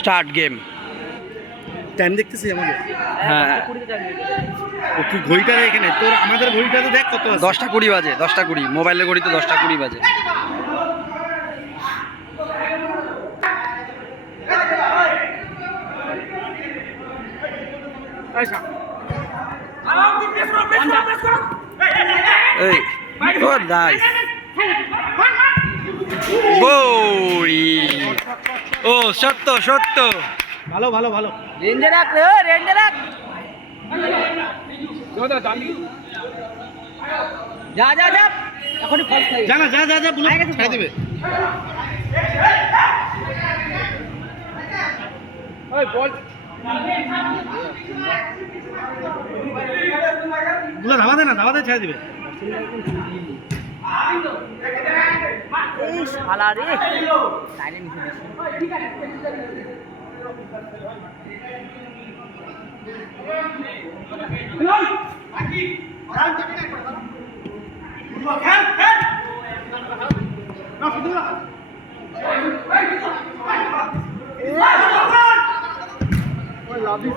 Start game. Time দেখতেছি আমাদের। হ্যাঁ ও তুই ঘড়িটা এখানে তোর আমাদের ঘড়িটাতে দেখ কত আছে। 10টা 20 বাজে, 10টা 20 মোবাইলের ঘড়িতে 10টা 20 বাজে। এই ও নাইস বৌড়ি। ও সত্য সত্য। ভালো ভালো ভালো। রেঞ্জে রাখ রে, রেঞ্জে রাখ। যা যা যা, এখনই ফলস খাই। যা না যা যা যা, বুলো ছাড় দিবে। ওই বল বুলো ধাবা দে না, ধাবা দে, ছেড়ে দিবে। এই শালা রে, টাইনে মিশে দিছি।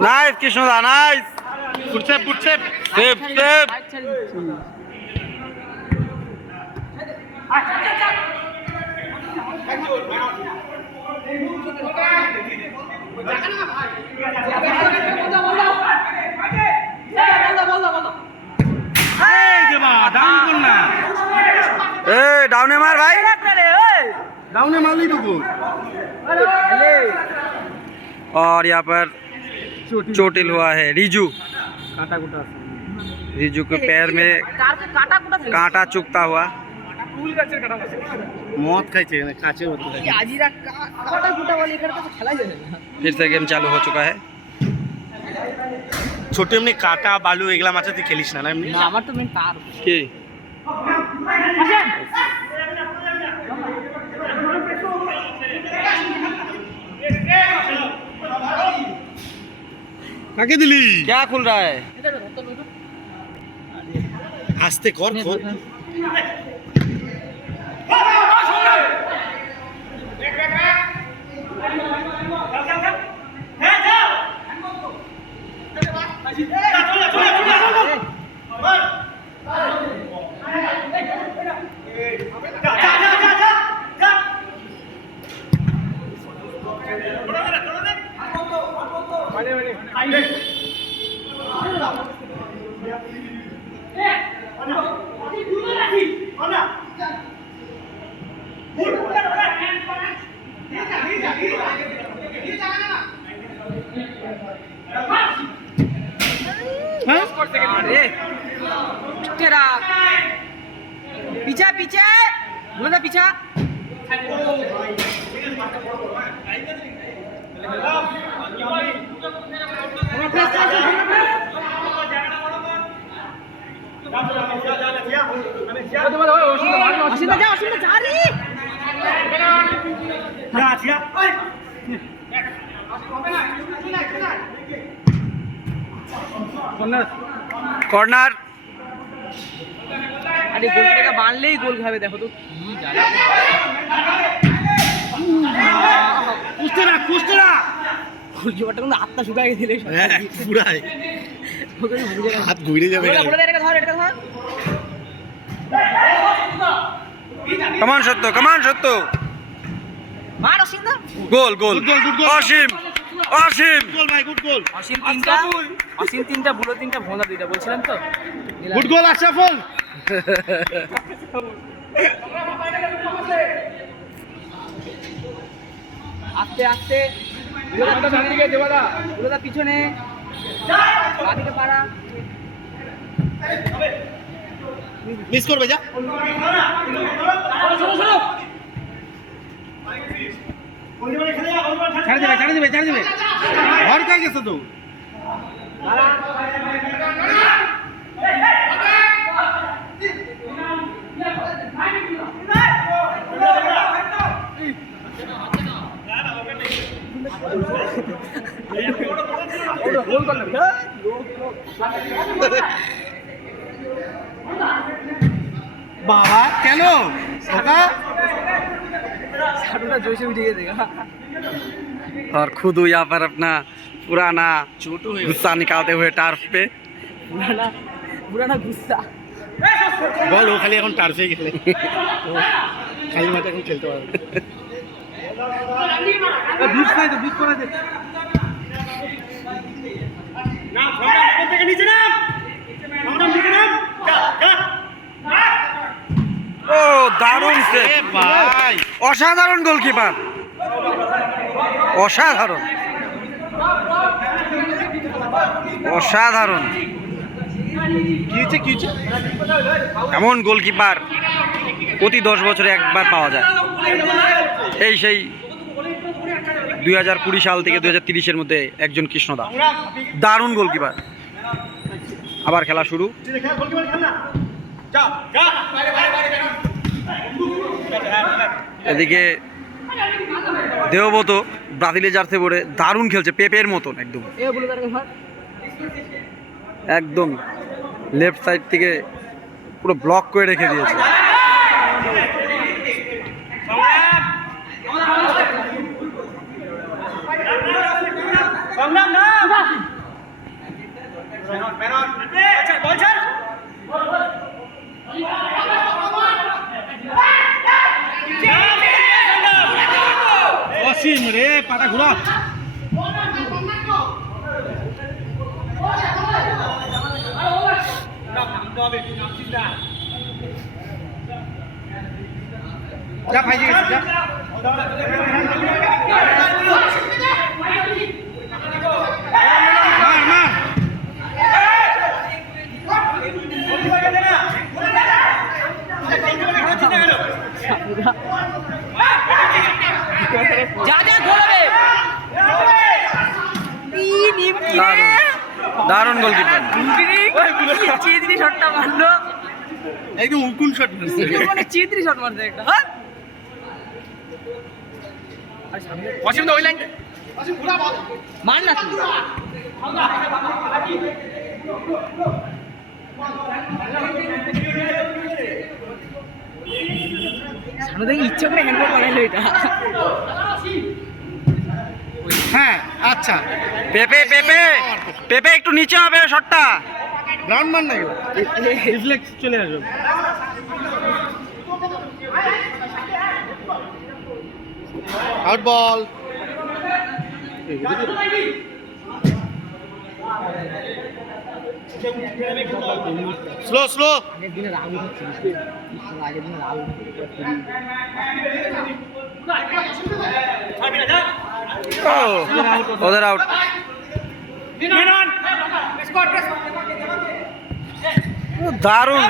নাইস কৃষ্ণদা, নাইস। ফুটছে ফুটছে। Save save. এই যে বা ডাউন কর না। ए डाउने मार भाई। डाउन मारली तो गोल। और यहाँ पर चोटिल हुआ है रिजू। काटा कुटा रिजू के पैर में कांटा चुभता हुआ। मौत खाइছে না কাছে হতো। আজিরা কাটা কুটা বলে এখানে তো খেলাই যায় না। फिर से गेम चालू हो चुका है। ছোট এমনি কাটা বালু এগুলা মাছ তুই খেলিস না এমনি। না আমার তো মেন তার কি কাকে দিলি? क्या खुल रहा है? আস্তে কর খোল। पीछा पीछे बोलो ना पीछा অসীমা যা রে कॉर्नर। अरे गोलकीपर का बांध ले ही गोल खावे देखो तो की জ্বালা কুস্তে না গোলকিপারটা কিন্তু আত্মা শুকায় গেছিলে হ্যাঁ পুরাই ওকে বুঝে গেল হাত ঘুরে যাবে। বলে দে এটা ধর कमान सत्तो, कमान सत्तो। মার অসীম দা गोल गोल Good goal, good goal. असीम असीम। গোল ভাই গুড গোল। অসীম তিনটা বুলো তিনটা ভোঁদা দুইটা বলছিলাম তো গুড গোল আশরাফুল। আস্তে আস্তে বুলোদা পিছনে বাদিকে পাড়া মিস করবে যা। ছাড়ে দিবে ঘর কাই গেছে তো। বাবা কেন সাটুটা জোশে উঠে গেছে और खुद यहाँ पर अपना पुराना छोटू है गुस्सा निकालते हुए टार्फ पे। पुराना पुराना गुस्सा বল ও খালি এখন টার্ফে খেলে খালি মাঠে এখন খেলতে পারবে ও দারুণ সেভ ভাই অসাধারণ গোলকিপার অসাধারণ অসাধারণ কি হচ্ছে কি হচ্ছে এমন গোলকিপার প্রতি 10 বছরে একবার পাওয়া যায় এই সেই 2020 সাল থেকে 2030-এর মধ্যে একজন কৃষ্ণদা দারুণ গোলকিপার আবার খেলা শুরু এদিকে দেবব্রত ব্রাজিলে জার্সি পরে দারুণ খেলছে পেপের মতন একদম একদম লেফট সাইড থেকে পুরো ব্লক করে রেখে দিয়েছে অসীম রে পাটা ঘুরা যা ভাই গেছে যা মার মার যা যা গোলাবে দারুণ দারুণ গোলকিপার চিত্রি শটটা মারলো একদম উকুন শট মারছে মানে চিত্রি শট মারছে একটা হ্যাঁ অসীম তো ওই লাইন মার না তুই সামনে থেকে ইচ্ছে করে হ্যান্ডবল করাইলো এটা হ্যাঁ আচ্ছা পেপে পেপে পেপে একটু নিচে হবে শটটা গ্রাউন্ড মান না রিফ্লেক্স চলে আসবে আউট বল স্লো স্লো আগের দিনে রাহুল হচ্ছে আগের দিনে রাহুল ওদের আউট দারুণ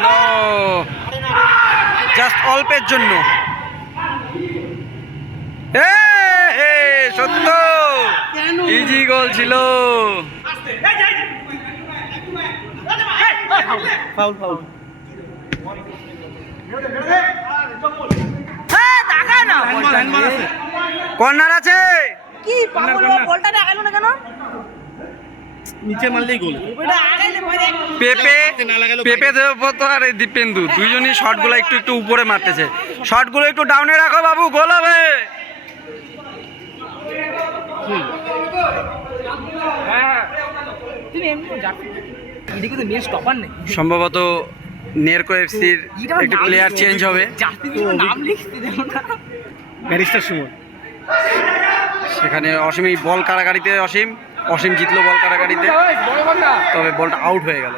জাস্ট অল্পের জন্য সত্য ইজি গোল ছিল ফাউল ফাউল কর্নার আছে কি পাগল বলটা দেখাইলো না কেন নিচে মারলেই গোল ওটা আগাইলে ভরে পেপে না লাগালেও পেপে দেবব্রত আর এই দীপেন্দু দুইজনই শটগুলো একটু একটু উপরে মারতেছে শটগুলো একটু ডাউনে রাখো বাবু গোল হবে তুমি এমনি এদিকে তো মেন স্টপার নেই সম্ভবত নেরকো এফসির একটি প্লেয়ার চেঞ্জ হবে জাতি নাম লিখতে দেব না ব্যারিস্টার সুমন সেখানে অসীমই বল কারাগারিতে অসীম জিতলো বল কারাগারিতে তবে বলটা আউট হয়ে গেল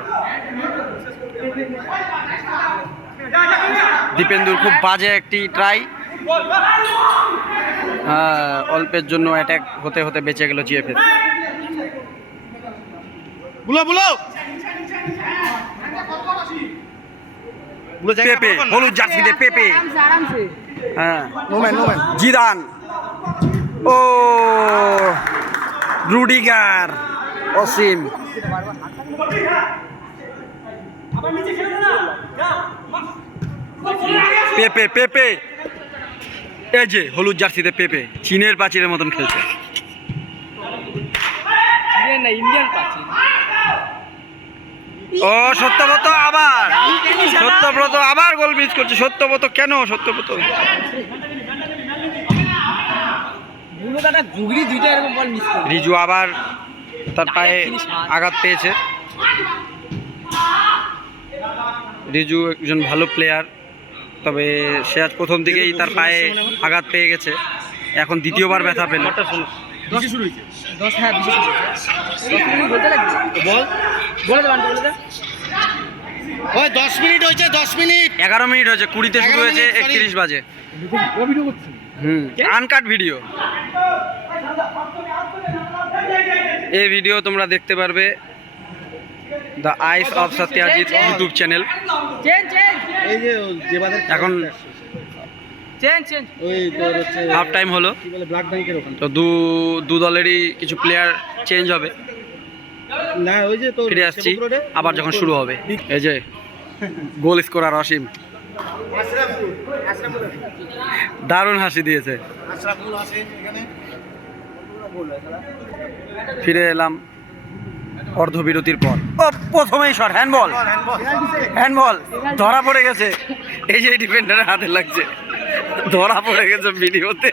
দীপেন্দুর খুব বাজে একটি ট্রাই অল্পের জন্য অ্যাটাক হতে হতে বেঁচে গেল জিএফএস বুলো বুলো পেপে হলুদ জার্সিতে পেপে আরামসে হ্যাঁ নোম্যান নোম্যান জিদান ও রুডিগার অসীম পেপে পেপে এই যে হলুদ জার্সিতে পেপে চীনের প্রাচীরের মতন খেলছে ইন্ডিয়ান না ইন্ডিয়ান পাচ্ছি ও সত্যব্রত আবার গোল মিস করছে সত্যব্রত কেন সত্যব্রত বুনো কাটা ঘুগরি দুইটা এরকম বল মিস করে। রিজু আবার তার পায়ে আঘাত পেয়েছে। রিজু একজন ভালো প্লেয়ার, তবে সে আজ প্রথম দিকেই তার পায়ে আঘাত পেয়ে গেছে, এখন দ্বিতীয়বার ব্যথা পেল। বেশি শুরু হয়েছে 10 হ্যাঁ বেশি শুরু হয়েছে। 10 মিনিট বলতে লাগবে। বল বলে দে বান্টি বলে দে। ওই 10 মিনিট হয়েছে, 10 মিনিট 11 মিনিট হয়েছে, 20-তে শুরু 11 হয়েছে, মিনিট, sorry। 31 বাজে। ভিডিও করছি। Uncut video. এই ভিডিও তোমরা দেখতে পারবে the eyes of Satyajit YouTube channel. Change change এই যে বাজার এখন চেঞ্জ চেঞ্জ। ওই তোর হচ্ছে হাফ টাইম হলো, কি বলে ব্ল্যাক ব্যাংকের ওখানে। তো দু দলেরই কিছু প্লেয়ার চেঞ্জ হবে। না ওই যে তোর ফিরে আসছি আবার যখন শুরু হবে। এই যে গোল স্কোরার অসীম দারুণ হাসি দিয়েছে। ফিরে এলাম অর্ধবিরতির পর। ও প্রথমেই শট, হ্যান্ডবল হ্যান্ডবল ধরা পড়ে গেছে। এই যে ডিফেন্ডারের হাতে লাগছে, ধরা পড়ে গেছে ভিডিওতে।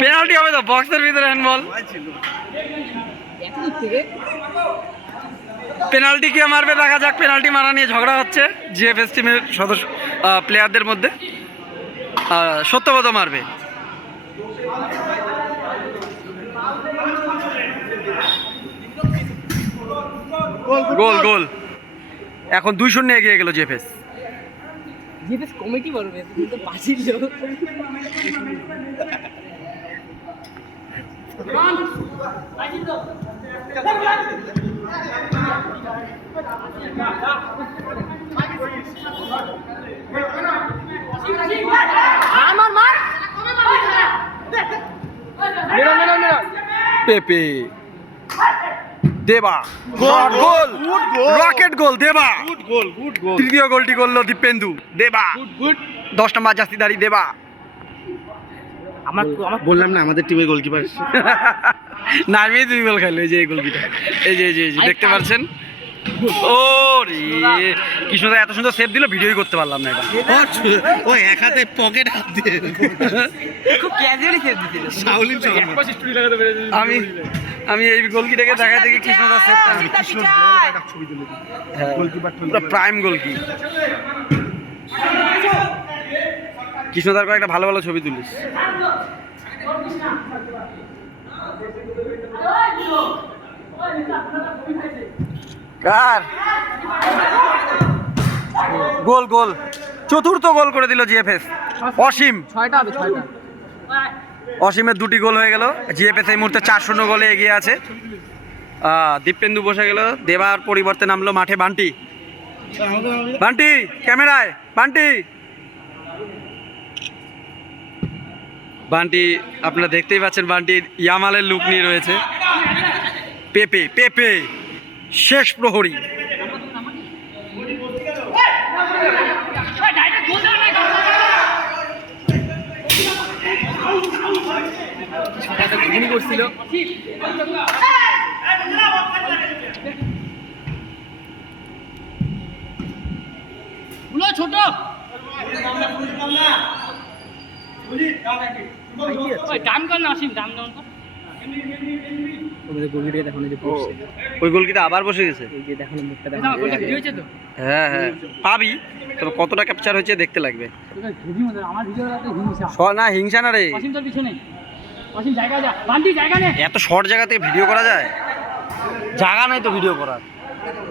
পেনাল্টি হবে তো, বক্সের ভিতরে হ্যান্ডবল। পেনাল্টি কে মারবে দেখা যাক। পেনাল্টি মারা নিয়ে ঝগড়া হচ্ছে জিএফএস টিমের সদস্য প্লেয়ারদের মধ্যে। সত্যব্রত মারবে। গোল গোল, এখন 2-0 এগিয়ে গেল জিএফএস। জিএফএস কমিটি বলবে কিন্তু পাঁচিল লোক। মার মার মেরা মেরা মেরা পেপে দেবা, গোল রকেট গোল দেবা। গুড গোল, গুড গোল, তৃতীয় গোলটি করলো দীপেন্দু দেবা। গুড। 10 নম্বর জাস্তিদারি দেবা। আমার বললাম না আমাদের টিমের গোলকিপার। নামিয়ে 2 গোল খেলো। এই যে এই গোলকিটা, এই যে দেখতে পাচ্ছেন। ও রে কৃষ্ণদা এত সুন্দর সেভ দিল, ভিডিওই করতে পারলাম না এটা। ওই এক হাতে পকেট হাত দিয়ে খুব ক্যাজুয়ালি সেভ দিছিল। শাওলিন আমি এই গোলকিটাকে দেখা দেখি কৃষ্ণদা সেভটা। ছবি তুলে হ্যাঁ, গোলকিপার পুরো প্রাইম গোলকি। কৃষ্ণদার কয়েকটা ভালো ভালো ছবি তুলিস। কার গোল গোল, চতুর্থ গোল করে দিল জিএফএস। অসীম 6টা হবে 6টা। অসীমের 2টি গোল হয়ে গেল। জিএফএস এই মুহূর্তে 4-0 গোলে এগিয়ে আছে। দীপেন্দু বসে গেল, দেবার পরিবর্তে নামলো মাঠে বান্টি। বান্টি ক্যামেরায়, বান্টি বান্টি আপনারা দেখতেই পাচ্ছেন, বান্টির ইয়ামালের লুক নিয়ে রয়েছে। পেপে পেপে শেষ প্রহরী। করছিল ছোট দাম কর না অসীম, দাম দাম কর। ওই গোলকিটা আবার বসে গেছে। হ্যাঁ হ্যাঁ পাবি, তবে কতটা ক্যাপচার হয়েছে দেখতে লাগবে। না হিংসা না রে, এত শর্ট জায়গা থেকে ভিডিও করা যায়? জায়গা নাই তো ভিডিও করার,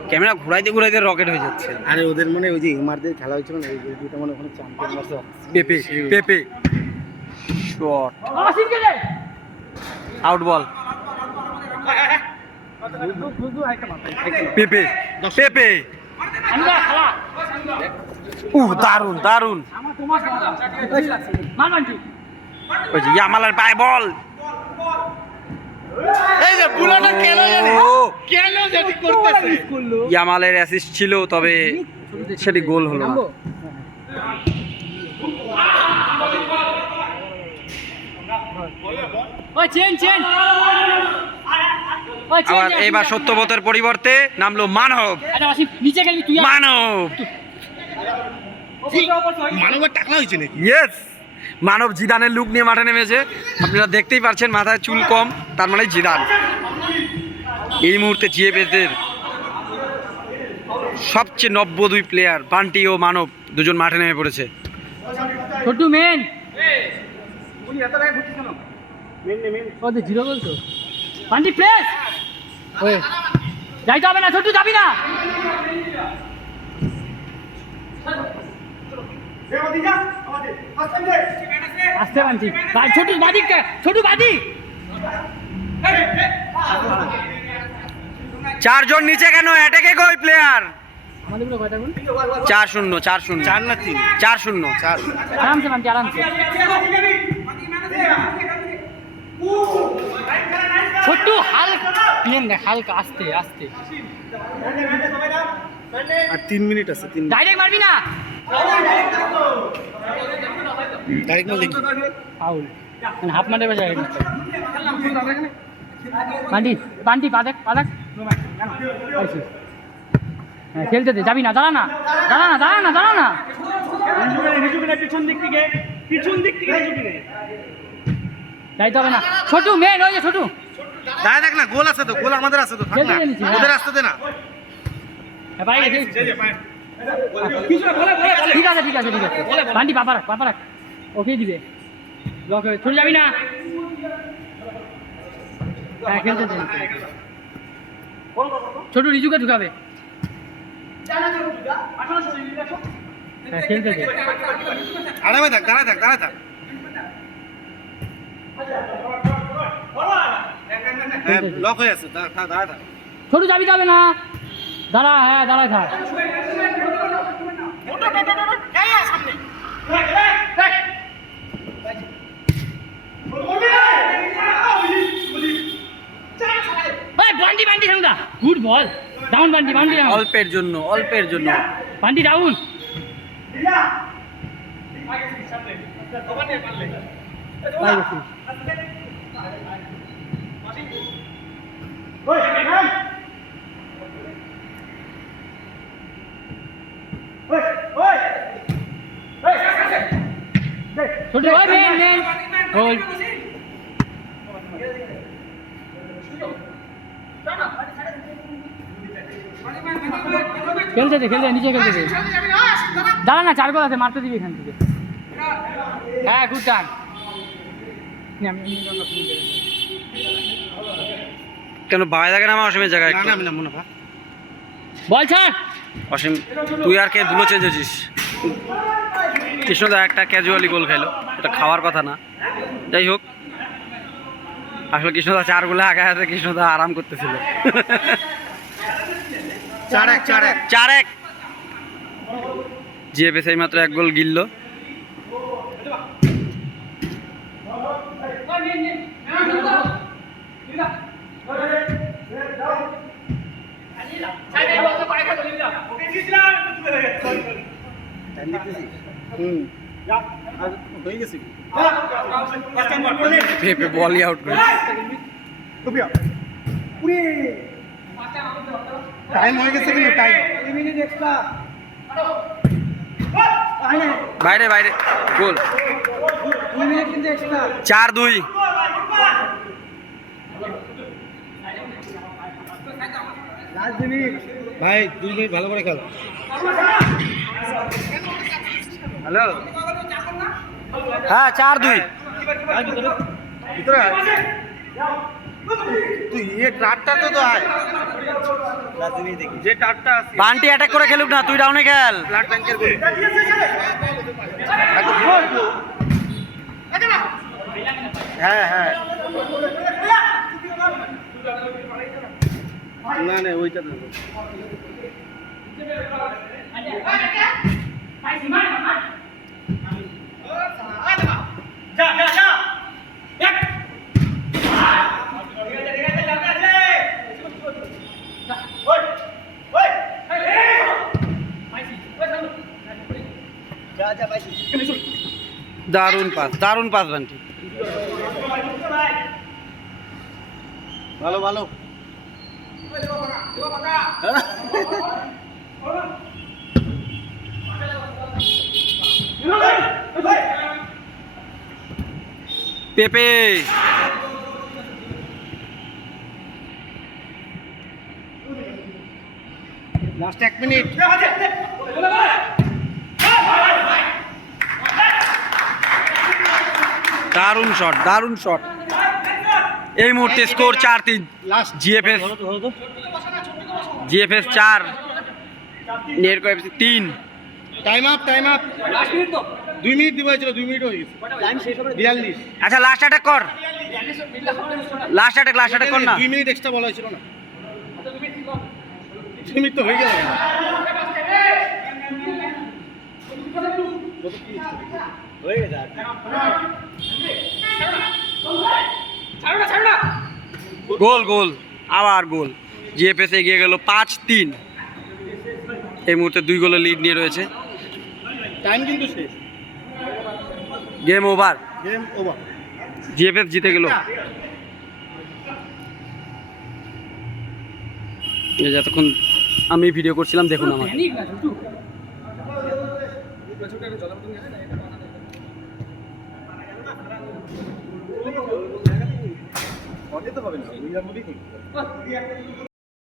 ক্যামেরা ঘুরাইতে ঘুরাইতে রকেট হয়ে যাচ্ছে। আরে ওদের মনে ওই যে এমআরদের খেলা হয়েছিল না, এই গোলকিটা মানে ওখানে চ্যাম্পিয়ন মারছে। পেপে পেপে শট, আউট বল। পেপে পেপে দারুন দারুন। ওই যে ইয়ামালের পায়ে বল। এই যে বুলাটা কেন জানি ও কেন জানি করতেছে। ইয়ামালের অ্যাসিস্ট ছিল, তবে সেটি গোল হলো না। আবার এবার সত্যব্রতের পরিবর্তে নামলো মানব। মানব মানবের টাকা হয়েছে নাকি? ইয়েস, মানব জিদানের লুক নিয়ে মাঠে নেমেছে, আপনারা দেখতেই পাচ্ছেন মাথায় চুল কম, তার মানে জিদান। এই মুহূর্তে জিএফএসের সবচেয়ে নব্বদুই প্লেয়ার বান্টি ও মানব দুজন মাঠে নেমে পড়েছে। ছোটু মেন ওদের জিরো গোল তো বান্টি প্লেস ওই যাইতে হবে না, ছোটু যাবি না। আসতে বান্টি ছোটু বাদিক, ছোটু বাদি। চারজন নিচে কেন? অ্যাটাকে কই প্লেয়ার? আমাদের গুলো কয়টা গোল? 4-0 4-0 4 না 3? 4-0 4। আরামসে বান্টি আরামসে। ছোট্টু হালকা পিএন দেখ, হালকা আস্তে আস্তে। আর 3 মিনিট আছে, 3 মিনিট। ডাইরেক্ট মারবি না, ডাইরেক্ট মার দেখি। ফাউল মানে হাফ মাঠে বাজে। বান্টি বান্টি পাদেক পাদেক। হ্যাঁ খেলতে দে, যাবি না, দাঁড়া না দাঁড়া না দাঁড়া না দাঁড়া না। যাইতে হবে না, ছোটু মেন ওই যে ছোটু। দাঁড়া দেখ না, গোল আছে তো, গোল আমাদের আছে তো, থাক না, ওদের আসতে দে না। হ্যাঁ পাই গেছে। ঠিক আছে ঠিক আছে ঠিক আছে, বান্টি পাপা রাখ ওকেই দিবে। ব্লক হয়ে ছুটে যাবি না। হ্যাঁ খেলতে দে, ছোটু রিজুকে ঢুকাবে। হ্যাঁ খেলতে দে। আরামে থাক, দাঁড়া থাক, দাঁড়া থাক। হ্যাঁ লক হয়ে আছে, দাঁড়া থাক। ছোটু যাবি যাবে না, দাঁড়া। হ্যাঁ দাঁড়ায় থাক। বান্টি বান্টি সামদা, good ball, down Bunty Bunty down. অল্পের জন্য বান্টি ডাউন। ছোটু ওই মেন মেন গোল। খেলতে দে নিচে খেলতে দে। দাঁড়া না, 4 গোল আছে, মারতে দিবি এখান থেকে। হ্যাঁ গুড ডান। কেন বাইরে থাকে না আমার অসীমের জায়গায়? না না, আমি নামবো না ভাই। বল ছাড়। অসীম তুই আর কে ধুলো চেঞ্জ হয়েছিস? কৃষ্ণদা একটা ক্যাজুয়ালি গোল খেলো, এটা খাওয়ার কথা না। যাই হোক, আসলে কৃষ্ণদা 4 গোলে আগে আছে, কৃষ্ণদা আরাম করতেছিল। 4-1 জিএফএস এই মাত্র 1 গোল গিলল। হয়ে গেছে পেপে বলই আউট করে। টাইম হয়ে গেছে কিন্তু, টাইম বাইরে গোল। 4-2 ভাই, 2 মিনিট ভালো করে খেল। হ্যালো, হ্যাঁ 4-2 ভিতরে আয়। তুই টারটা তো আয়, যে টারটা আছে। বান্টি অ্যাটাক করে খেলুক না, তুই ডাউনে খেল। ব্লাড ব্যাংকের গোল। হ্যাঁ না ওইটা না। দারুণ পাস বান্টি। ভালো পেপে লাস্ট 1 মিনিট। দারুণ শট, দারুণ শট। এই মুহূর্তে স্কোর 4-3। লাস্ট জিএফএস জিএফএস 4 নেরকো FC 3। Time up, time up. 2 minute দিব হয়েছিল, 2 মিনিট হয়ে গেছে। 42। আচ্ছা লাস্ট অ্যাটাক কর, লাস্ট অ্যাটাক কর না। 2 মিনিট এক্সট্রা বলা হয়েছিল না? 2 মিনিট তো হয়ে গেল। হয়ে গেছে। গোল গোল, আবার গোল। জিএফএস এগিয়ে গেল 5-3। এই মুহূর্তে 2 গোলের লিড নিয়ে রয়েছে। টাইম কিন্তু শেষ। Game over, game over. GFS জিতে গেল। এই যতক্ষণ আমি ভিডিও করছিলাম দেখুন আমার হবে না,